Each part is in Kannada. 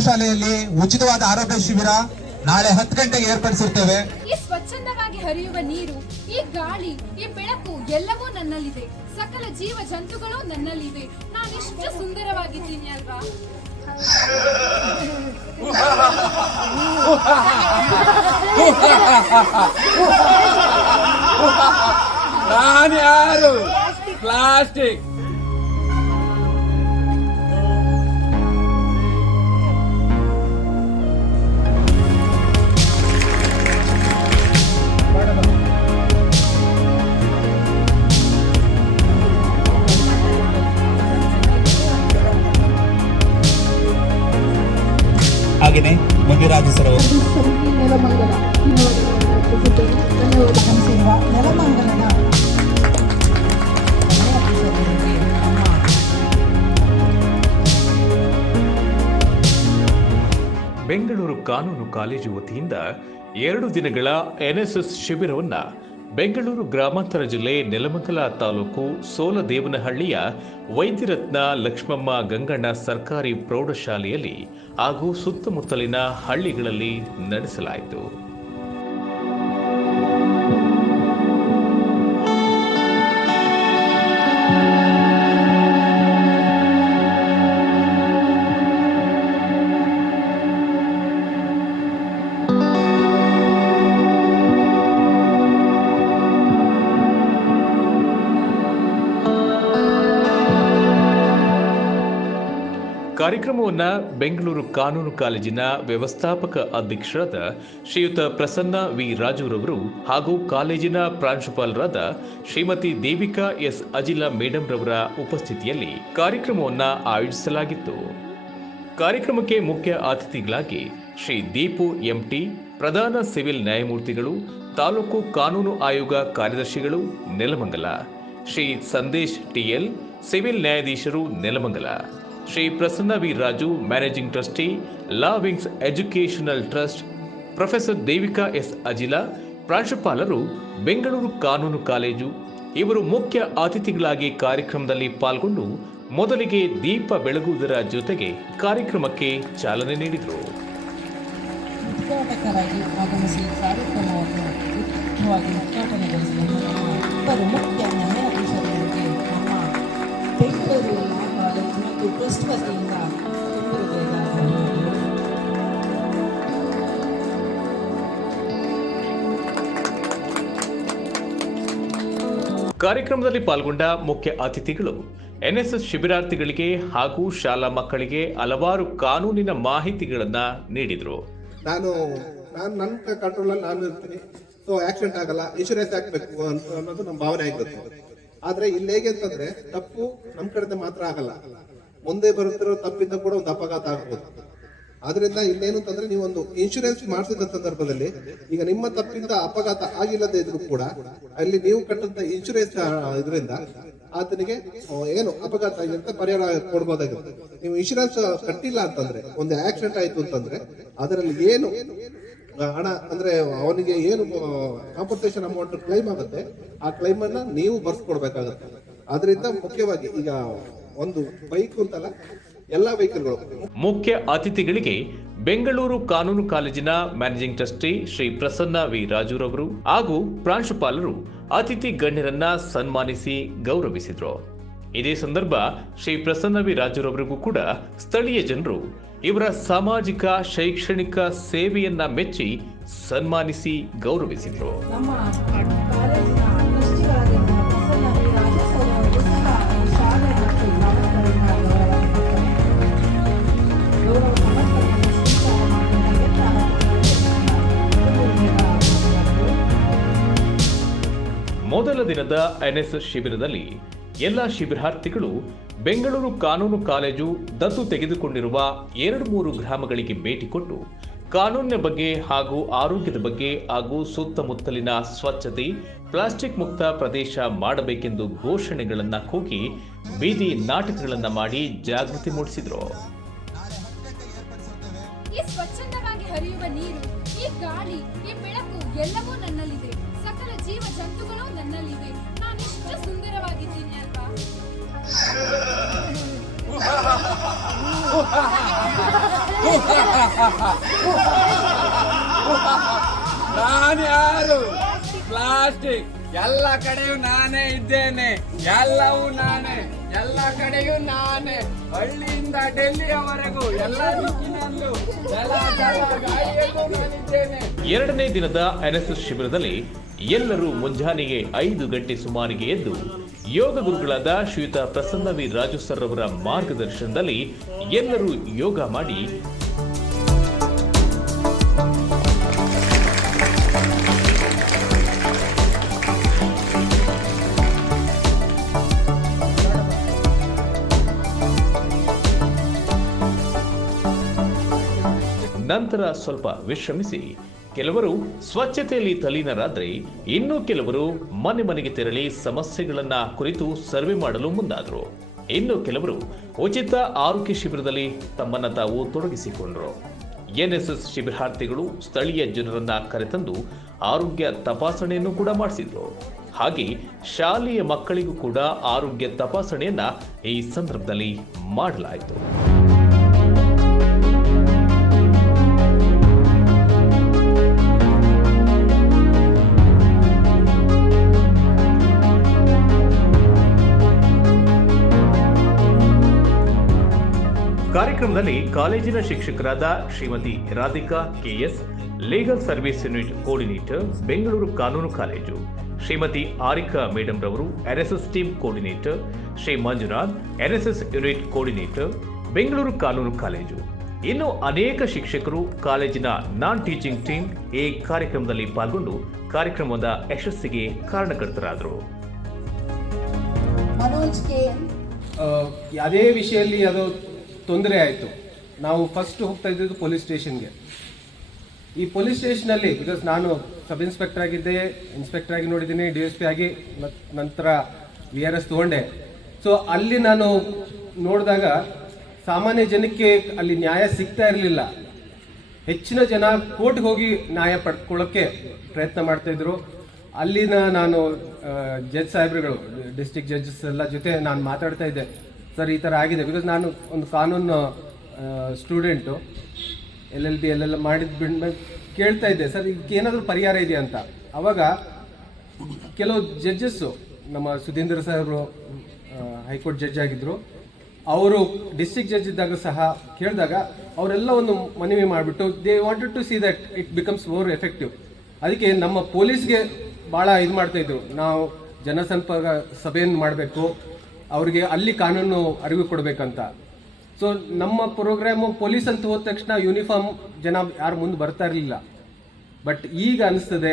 ಪ್ರೌಢಶಾಲೆಯಲ್ಲಿ ಉಚಿತವಾದ ಆರೋಗ್ಯ ಶಿಬಿರ ನಾಳೆ ಹತ್ತು ಗಂಟೆಗೆ ಏರ್ಪಡಿಸಿರ್ತೇವೆ. ಈ ಸ್ವಚ್ಛಂದವಾಗಿ ಹರಿಯುವ ನೀರು ಈ ಗಾಳಿ ಈ ಬೆಳಕು ಎಲ್ಲವೂ ನನ್ನಲ್ಲಿದೆ. ಸಕಲ ಜೀವ ಜಂತುಗಳು ನನ್ನಲ್ಲಿವೆ. ಇಷ್ಟು ಸುಂದರವಾಗಿದ್ದೀನಿ ಅಲ್ವಾ? ನಾನು ಯಾರು? ಪ್ಲಾಸ್ಟಿಕ್. ಹಾಗೆಯೇ ಮಂಜುರಾಜ ಸರ್ ಅವರು ಬೆಂಗಳೂರು ಕಾನೂನು ಕಾಲೇಜು ವತಿಯಿಂದ ಎರಡು ದಿನಗಳ ಎನ್ಎಸ್ಎಸ್ ಶಿಬಿರವನ್ನ ಬೆಂಗಳೂರು ಗ್ರಾಮಾಂತರ ಜಿಲ್ಲೆ ನೆಲಮಂಗಲ ತಾಲೂಕು ಸೋಲದೇವನಹಳ್ಳಿಯ ವೈದ್ಯರತ್ನ ಲಕ್ಷ್ಮಮ್ಮ ಗಂಗಣ್ಣ ಸರ್ಕಾರಿ ಪ್ರೌಢಶಾಲೆಯಲ್ಲಿ ಹಾಗೂ ಸುತ್ತಮುತ್ತಲಿನ ಹಳ್ಳಿಗಳಲ್ಲಿ ನಡೆಸಲಾಯಿತು. ಕಾರ್ಯಕ್ರಮವನ್ನು ಬೆಂಗಳೂರು ಕಾನೂನು ಕಾಲೇಜಿನ ವ್ಯವಸ್ಥಾಪಕ ಅಧ್ಯಕ್ಷರಾದ ಶ್ರೀಯುತ ಪ್ರಸನ್ನ ವಿ ರಾಜುರವರು ಹಾಗೂ ಕಾಲೇಜಿನ ಪ್ರಾಂಶುಪಾಲರಾದ ಶ್ರೀಮತಿ ದೇವಿಕಾ ಎಸ್ ಅಜಿಲಾ ಮೇಡಂ ರವರ ಉಪಸ್ಥಿತಿಯಲ್ಲಿ ಕಾರ್ಯಕ್ರಮವನ್ನು ಆಯೋಜಿಸಲಾಗಿತ್ತು. ಕಾರ್ಯಕ್ರಮಕ್ಕೆ ಮುಖ್ಯ ಅತಿಥಿಗಳಾಗಿ ಶ್ರೀ ದೀಪು ಎಂಟಿ, ಪ್ರಧಾನ ಸಿವಿಲ್ ನ್ಯಾಯಮೂರ್ತಿಗಳು, ತಾಲೂಕು ಕಾನೂನು ಆಯೋಗ ಕಾರ್ಯದರ್ಶಿಗಳು ನೆಲಮಂಗಲ, ಶ್ರೀ ಸಂದೇಶ್ ಟಿಎಲ್ ಸಿವಿಲ್ ನ್ಯಾಯಾಧೀಶರು Nelamangala. Shri Prasanna V Raju managing trustee law wings educational trust professor Devika S Ajila ಪ್ರಾಂಶುಪಾಲರು, ಬೆಂಗಳೂರು ಕಾನೂನು ಕಾಲೇಜು. ಇವರು ಮುಖ್ಯ ಅತಿಥಿಗಳಾಗಿ ಕಾರ್ಯಕ್ರಮದಲ್ಲಿ ಪಾಲ್ಗೊಂಡು ಮೊದಲಿಗೆ ದೀಪ ಬೆಳಗುವುದರ ಜೊತೆಗೆ ಕಾರ್ಯಕ್ರಮಕ್ಕೆ ಚಾಲನೆ ನೀಡಿದರು. ಉದ್ಘಾಟಕರಾಗಿ ಆಗಮಿಸಿ ಕಾರ್ಯಕ್ರಮವನ್ನು ಇಬ್ಬರು ಮುಖ್ಯ ನ್ಯಾಯಾಧೀಶರೊಂದಿಗೆ ನಮ್ಮ ಬೆಂಗಳೂರು ಕಾರ್ಯಕ್ರಮದಲ್ಲಿ ಪಾಲ್ಗೊಂಡ ಮುಖ್ಯ ಅತಿಥಿಗಳು ಎನ್ಎಸ್ಎಸ್ ಶಿಬಿರಾರ್ಥಿಗಳಿಗೆ ಹಾಗೂ ಶಾಲಾ ಮಕ್ಕಳಿಗೆ ಹಲವಾರು ಕಾನೂನಿನ ಮಾಹಿತಿಗಳನ್ನು ನೀಡಿದರು. ನಾನು ನಾನು ನನ್ನ ಕಂಟ್ರೋಲಲ್ಲಿ ನಾನು ಇರ್ತೀನಿ. ಸೊ ಆಕ್ಸಿಡೆಂಟ್ ಆಗಲ್ಲ ಇನ್ಶೂರೆನ್ಸ್ ಹಾಕಬೇಕು ಅಂತ ಅನ್ನೋದು ನಮ್ಮ ಭಾವನೆ ಆಗಿರುತ್ತೆ. ಆದರೆ ಇಲ್ಲಿ ಹೇಗೆ ಅಂತಂದ್ರೆ, ತಪ್ಪು ನಮ್ಮ ಕಡೆಯಿಂದ ಮಾತ್ರ ಆಗಲ್ಲ. ಮುಂದೆ ಬರುತ್ತಿರೋ ತಪ್ಪಿಂದ ಕೂಡ ಒಂದು ಅಪಘಾತ ಆಗ್ಬೋದು. ಆದ್ರಿಂದ ಇನ್ನೇನು ಅಂತಂದ್ರೆ ನೀವು ಒಂದು ಇನ್ಶೂರೆನ್ಸ್ ಮಾಡಿಸಿದ ಸಂದರ್ಭದಲ್ಲಿ ಈಗ ನಿಮ್ಮ ತಪ್ಪಿಂದ ಅಪಘಾತ ಆಗಿಲ್ಲದೆ ಇದ್ರು ಕೂಡ ಅಲ್ಲಿ ನೀವು ಕಟ್ಟಂತ ಇನ್ಶೂರೆನ್ಸ್ ಇದರಿಂದ ಆತನಿಗೆ ಏನು ಅಪಘಾತ ಅಂತ ಪರಿಹಾರ ಕೊಡ್ಬೋದಾಗಿರುತ್ತೆ. ನೀವು ಇನ್ಶೂರೆನ್ಸ್ ಕಟ್ಟಿಲ್ಲ ಅಂತಂದ್ರೆ, ಒಂದು ಆಕ್ಸಿಡೆಂಟ್ ಆಯ್ತು ಅಂತಂದ್ರೆ ಅದರಲ್ಲಿ ಏನು ಹಣ ಅಂದ್ರೆ ಅವನಿಗೆ ಏನು ಕಾಂಪನ್ಸೇಷನ್ ಅಮೌಂಟ್ ಕ್ಲೈಮ್ ಆಗುತ್ತೆ, ಆ ಕ್ಲೈಮ್ ಅನ್ನ ನೀವು ಬರ್ಸ್ಕೊಡ್ಬೇಕಾಗುತ್ತೆ. ಅದರಿಂದ ಮುಖ್ಯವಾಗಿ ಈಗ ಒಂದು ಬೈಕ್ ಅಂತಲ್ಲ ಎಲ್ಲಾ ವೆಹಿಕಲ್ಗಳು ಮುಖ್ಯ ಅತಿಥಿಗಳಿಗೆ ಬೆಂಗಳೂರು ಕಾನೂನು ಕಾಲೇಜಿನ managing trustee Shri Prasanna V ರಾಜುರವರು ಹಾಗೂ ಪ್ರಾಂಶುಪಾಲರು ಅತಿಥಿ ಗಣ್ಯರನ್ನ ಸನ್ಮಾನಿಸಿ ಗೌರವಿಸಿದರು. ಇದೇ ಸಂದರ್ಭ ಶ್ರೀ ಪ್ರಸನ್ನ ವಿ ರಾಜುರವರಿಗೂ ಕೂಡ ಸ್ಥಳೀಯ ಜನರು ಇವರ ಸಾಮಾಜಿಕ ಶೈಕ್ಷಣಿಕ ಸೇವೆಯನ್ನ ಮೆಚ್ಚಿ ಸನ್ಮಾನಿಸಿ ಗೌರವಿಸಿದ್ರು. ಮೊದಲ ದಿನದ ಎನ್ಎಸ್ ಶಿಬಿರದಲ್ಲಿ ಎಲ್ಲ ಶಿಬಿರಾರ್ಥಿಗಳು ಬೆಂಗಳೂರು ಕಾನೂನು ಕಾಲೇಜು ದತ್ತು ತೆಗೆದುಕೊಂಡಿರುವ ಎರಡು ಮೂರು ಗ್ರಾಮಗಳಿಗೆ ಭೇಟಿ ಕೊಟ್ಟು ಕಾನೂನಿನ ಬಗ್ಗೆ ಹಾಗೂ ಆರೋಗ್ಯದ ಬಗ್ಗೆ ಹಾಗೂ ಸುತ್ತಮುತ್ತಲಿನ ಸ್ವಚ್ಛತೆ, ಪ್ಲಾಸ್ಟಿಕ್ ಮುಕ್ತ ಪ್ರದೇಶ ಮಾಡಬೇಕೆಂದು ಘೋಷಣೆಗಳನ್ನು ಕೂಗಿ ಬೀದಿ ನಾಟಕಗಳನ್ನ ಮಾಡಿ ಜಾಗೃತಿ ಮೂಡಿಸಿದರು. ಈ ಸ್ವಚ್ಛಂದವಾಗಿ ಹರಿಯುವ ನೀರು, ಈ ಗಾಳಿ, ಈ ಬೆಳಕು ಎಲ್ಲವೂ ನನ್ನಲ್ಲಿದೆ. ಸಕಲ ಜೀವ ಜಂತುಗಳು ನನ್ನಲ್ಲಿವೆ. ನಾನಿಷ್ಟು ಸುಂದರವಾಗಿದ್ದೀನಿ ಅಲ್ವಾ? ನಾನು ಯಾರು ಪ್ಲಾಸ್ಟಿಕ್. ಎಲ್ಲ ಕಡೆಯೂ ನಾನೇ ಇದ್ದೇನೆ. ಎಲ್ಲವೂ ನಾನೇ. ಎಲ್ಲ ಕಡೆಯೂ ನಾನೇ. ಹಳ್ಳಿಯಿಂದ ಡೆಲ್ಲಿಯವರೆಗೂ ಎಲ್ಲ ಎರಡನೇ ದಿನದ ಎನ್ಎಸ್ಎಸ್ ಶಿಬಿರದಲ್ಲಿ ಎಲ್ಲರೂ ಮುಂಜಾನೆಗೆ ಐದು ಗಂಟೆ ಸುಮಾರಿಗೆ ಎದ್ದು ಯೋಗ ಗುರುಗಳಾದ ಶ್ರೀಯುತ ಪ್ರಸನ್ನ ವಿ ರಾಜು ಸರ್ ಅವರ ಮಾರ್ಗದರ್ಶನದಲ್ಲಿ ಎಲ್ಲರೂ ಯೋಗ ಮಾಡಿ ನಂತರ ಸ್ವಲ್ಪ ವಿಶ್ರಮಿಸಿ. ಕೆಲವರು ಸ್ವಚ್ಛತೆಯಲ್ಲಿ ತಲೀನರಾದ್ರೆ ಇನ್ನು ಕೆಲವರು ಮನೆ ಮನೆಗೆ ತೆರಳಿ ಸಮಸ್ಯೆಗಳನ್ನ ಕುರಿತು ಸರ್ವೆ ಮಾಡಲು ಮುಂದಾದರು. ಇನ್ನು ಕೆಲವರು ಉಚಿತ ಆರೋಗ್ಯ ಶಿಬಿರದಲ್ಲಿ ತಮ್ಮನ್ನ ತಾವು ತೊಡಗಿಸಿಕೊಂಡರು. ಎನ್ಎಸ್ಎಸ್ ಶಿಬಿರಾರ್ಥಿಗಳು ಸ್ಥಳೀಯ ಜನರನ್ನ ಕರೆತಂದು ಆರೋಗ್ಯ ತಪಾಸಣೆಯನ್ನು ಕೂಡ ಮಾಡಿಸಿದ್ರು. ಹಾಗೆ ಶಾಲೆಯ ಮಕ್ಕಳಿಗೂ ಕೂಡ ಆರೋಗ್ಯ ತಪಾಸಣೆಯನ್ನ ಈ ಸಂದರ್ಭದಲ್ಲಿ ಮಾಡಲಾಯಿತು. ಕಾರ್ಯಕ್ರಮದಲ್ಲಿ ಕಾಲೇಜಿನ ಶಿಕ್ಷಕರಾದ Shrimati Radhika KS legal service unit coordinator Bengaluru ಕಾನೂನು ಕಾಲೇಜು. ಶ್ರೀಮತಿ ಆರಿಕಾ ಮೇಡಮ್ ರವರು NSS team coordinator Shri Manjunath NSS unit coordinator Bengaluru ಕಾನೂನು ಕಾಲೇಜು. ಇನ್ನು ಅನೇಕ ಶಿಕ್ಷಕರು ಕಾಲೇಜಿನ ನಾನ್ ಟೀಚಿಂಗ್ ಟೀಮ್ ಈ ಕಾರ್ಯಕ್ರಮದಲ್ಲಿ ಪಾಲ್ಗೊಂಡು ಕಾರ್ಯಕ್ರಮದ ಯಶಸ್ಸಿಗೆ ಕಾರಣಕರ್ತರಾದರು. ಮನೋಜ್ ಕೆ. ಆ, ಯಾವುದೇ ವಿಷಯದಲ್ಲಿ ಅದು ತೊಂದರೆ ಆಯಿತು. ನಾವು ಫಸ್ಟ್ ಹೋಗ್ತಾ ಇದ್ದಿದ್ದು ಪೊಲೀಸ್ ಸ್ಟೇಷನ್ಗೆ ಈ ಪೊಲೀಸ್ ಸ್ಟೇಷನಲ್ಲಿ ಬಿಕಾಸ್ ನಾನು ಸಬ್ ಇನ್ಸ್ಪೆಕ್ಟರ್ ಆಗಿದ್ದೆ ಇನ್ಸ್ಪೆಕ್ಟರ್ ಆಗಿ ನೋಡಿದ್ದೀನಿ ಡಿ ಎಸ್ ಪಿ ಆಗಿ ನಂತರ ವಿ ಆರ್ ಎಸ್ ತೊಗೊಂಡೆ. ಸೊ ಅಲ್ಲಿ ನಾನು ನೋಡಿದಾಗ ಸಾಮಾನ್ಯ ಜನಕ್ಕೆ ಅಲ್ಲಿ ನ್ಯಾಯ ಸಿಗ್ತಾ ಇರಲಿಲ್ಲ. ಹೆಚ್ಚಿನ ಜನ ಕೋರ್ಟ್ಗೆ ಹೋಗಿ ನ್ಯಾಯ ಪಡ್ಕೊಳ್ಳೋಕ್ಕೆ ಪ್ರಯತ್ನ ಮಾಡ್ತಾ ಇದ್ರು. ಅಲ್ಲಿನ ನಾನು ಜಡ್ಜ್ ಸಾಹೇಬ್ರುಗಳು ಡಿಸ್ಟಿಕ್ ಜಡ್ಜಸ್ ಎಲ್ಲ ಜೊತೆ ನಾನು ಮಾತಾಡ್ತಾ ಇದ್ದೆ. ಸರ್, ಈ ಥರ ಆಗಿದೆ. ಬಿಕಾಸ್ ನಾನು ಒಂದು ಕಾನೂನು ಸ್ಟೂಡೆಂಟು, ಎಲ್ ಎಲ್ ಬಿ ಎಲ್ಲೆಲ್ಲ ಮಾಡಿದ ಬಿಡ್ಮೇಲೆ ಕೇಳ್ತಾ ಇದ್ದೆ. ಸರ್, ಇದಕ್ಕೆ ಏನಾದರೂ ಪರಿಹಾರ ಇದೆಯಾ ಅಂತ? ಆವಾಗ ಕೆಲವು ಜಡ್ಜಸ್ಸು ನಮ್ಮ ಸುಧೀಂದ್ರ ಸರ್ ಹೈಕೋರ್ಟ್ ಜಡ್ಜ್ ಆಗಿದ್ರು. ಅವರು ಡಿಸ್ಟ್ರಿಕ್ಟ್ ಜಡ್ಜ್ ಇದ್ದಾಗ ಸಹ ಕೇಳಿದಾಗ ಅವರೆಲ್ಲ ಒಂದು ಮನವಿ ಮಾಡಿಬಿಟ್ಟು they wanted to see that it becomes more effective ಅದಕ್ಕೆ ನಮ್ಮ ಪೊಲೀಸ್ಗೆ ಭಾಳ ಇದು ಮಾಡ್ತಾಯಿದ್ರು ನಾವು ಜನಸಂಪರ್ಕ ಸಭೆಯನ್ನು ಮಾಡಬೇಕು. ಅವರಿಗೆ ಅಲ್ಲಿ ಕಾನೂನು ಅರಿವು ಕೊಡಬೇಕಂತ. ಸೊ ನಮ್ಮ ಪ್ರೋಗ್ರಾಮು ಪೊಲೀಸ್ ಅಂತ ಹೋದ ತಕ್ಷಣ ಯೂನಿಫಾರ್ಮ್ ಜನ ಯಾರು ಮುಂದೆ ಬರ್ತಾ ಇರಲಿಲ್ಲ. ಬಟ್ ಈಗ ಅನಿಸ್ತದೆ,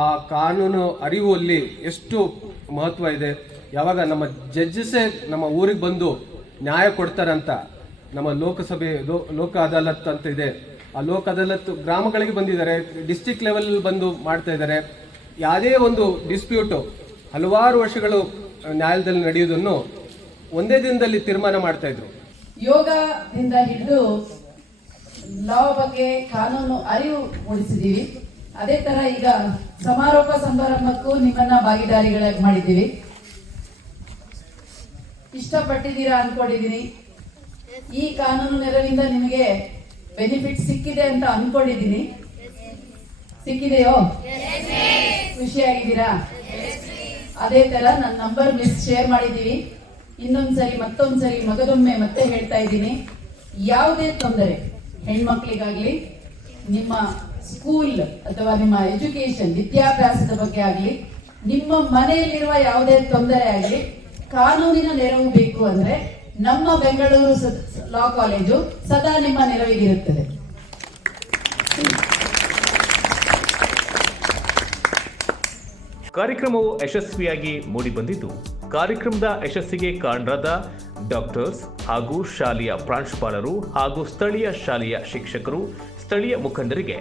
ಆ ಕಾನೂನು ಅರಿವು ಅಲ್ಲಿ ಎಷ್ಟು ಮಹತ್ವ ಇದೆ. ಯಾವಾಗ ನಮ್ಮ ಜಡ್ಜಸ್ಸೇ ನಮ್ಮ ಊರಿಗೆ ಬಂದು ನ್ಯಾಯ ಕೊಡ್ತಾರಂತ, ನಮ್ಮ ಲೋಕಸಭೆ ಲೋಕ ಅದಾಲತ್ ಅಂತ ಇದೆ. ಆ ಲೋಕ ಅದಾಲತ್ ಗ್ರಾಮಗಳಿಗೆ ಬಂದಿದ್ದಾರೆ ಡಿಸ್ಟಿಕ್ ಲೆವೆಲ್ ಬಂದು ಮಾಡ್ತಾ ಇದ್ದಾರೆ. ಯಾವುದೇ ಒಂದು ಡಿಸ್ಪ್ಯೂಟು ಹಲವಾರು ವರ್ಷಗಳು ನ್ಯಾಯಾಲಯದಲ್ಲಿ ನಡೆಯುವುದನ್ನು ಒಂದೇ ದಿನದಲ್ಲಿ ತೀರ್ಮಾನ ಮಾಡ್ತಾ ಇದ್ರು. ಯೋಗದಿಂದ ಹಿಡಿದು ಲಾ ಬಗ್ಗೆ ಕಾನೂನು ಅರಿವು ಮೂಡಿಸಿದೀವಿ ಅದೇ ತರ ಈಗ ಸಮಾರೋಪ ಸಮಾರಂಭಕ್ಕೂ ನಿಮ್ಮನ್ನ ಭಾಗಿದಾರಿಗಳಾಗಿ ಮಾಡಿದ್ದೀವಿ. ಇಷ್ಟಪಟ್ಟಿದ್ದೀರಾ ಅನ್ಕೊಂಡಿದ್ದೀನಿ. ಈ ಕಾನೂನು ನೆರವಿಂದ ನಿಮಗೆ ಬೆನಿಫಿಟ್ ಸಿಕ್ಕಿದೆ ಅಂತ ಅನ್ಕೊಂಡಿದ್ದೀನಿ. ಸಿಕ್ಕಿದೆಯೋ? ಖುಷಿಯಾಗಿದ್ದೀರಾ? ಅದೇ ತರ ನನ್ನ ನಂಬರ್ ಮಿಸ್ ಶೇರ್ ಮಾಡಿದ್ದೀವಿ. ಇನ್ನೊಂದ್ಸರಿ, ಮತ್ತೊಂದ್ಸರಿ ಮಗದೊಮ್ಮೆ ಮತ್ತೆ ಹೇಳ್ತಾ ಇದ್ದೀನಿ. ಯಾವುದೇ ತೊಂದರೆ ಹೆಣ್ಮಕ್ಳಿಗಾಗ್ಲಿ, ನಿಮ್ಮ ಸ್ಕೂಲ್ ಅಥವಾ ನಿಮ್ಮ ಎಜುಕೇಶನ್ ವಿದ್ಯಾಭ್ಯಾಸದ ಬಗ್ಗೆ ಆಗ್ಲಿ, ನಿಮ್ಮ ಮನೆಯಲ್ಲಿರುವ ಯಾವುದೇ ತೊಂದರೆ ಆಗಲಿ, ಕಾನೂನಿನ ನೆರವು ಬೇಕು ಅಂದ್ರೆ ನಮ್ಮ ಬೆಂಗಳೂರು ಲಾ ಕಾಲೇಜು ಸದಾ ನಿಮ್ಮ ನೆರವಿಗಿರುತ್ತದೆ ಕಾರ್ಯಕ್ರಮವು ಯಶಸ್ವಿಯಾಗಿ ಮೂಡಿಬಂದಿದ್ದು, ಕಾರ್ಯಕ್ರಮದ ಯಶಸ್ಸಿಗೆ ಕಾರಣರಾದ ಡಾಕ್ಟರ್ಸ್ ಹಾಗೂ ಶಾಲೆಯ ಪ್ರಾಂಶುಪಾಲರು ಹಾಗೂ ಸ್ಥಳೀಯ ಶಾಲೆಯ ಶಿಕ್ಷಕರು, ಸ್ಥಳೀಯ ಮುಖಂಡರಿಗೆ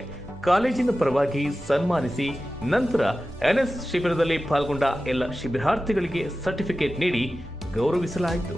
ಕಾಲೇಜಿನ ಪರವಾಗಿ ಸನ್ಮಾನಿಸಿ ನಂತರ ಎನ್ಎಸ್ ಶಿಬಿರದಲ್ಲಿ ಪಾಲ್ಗೊಂಡ ಎಲ್ಲ ಶಿಬಿರಾರ್ಥಿಗಳಿಗೆ ಸರ್ಟಿಫಿಕೇಟ್ ನೀಡಿ ಗೌರವಿಸಲಾಯಿತು.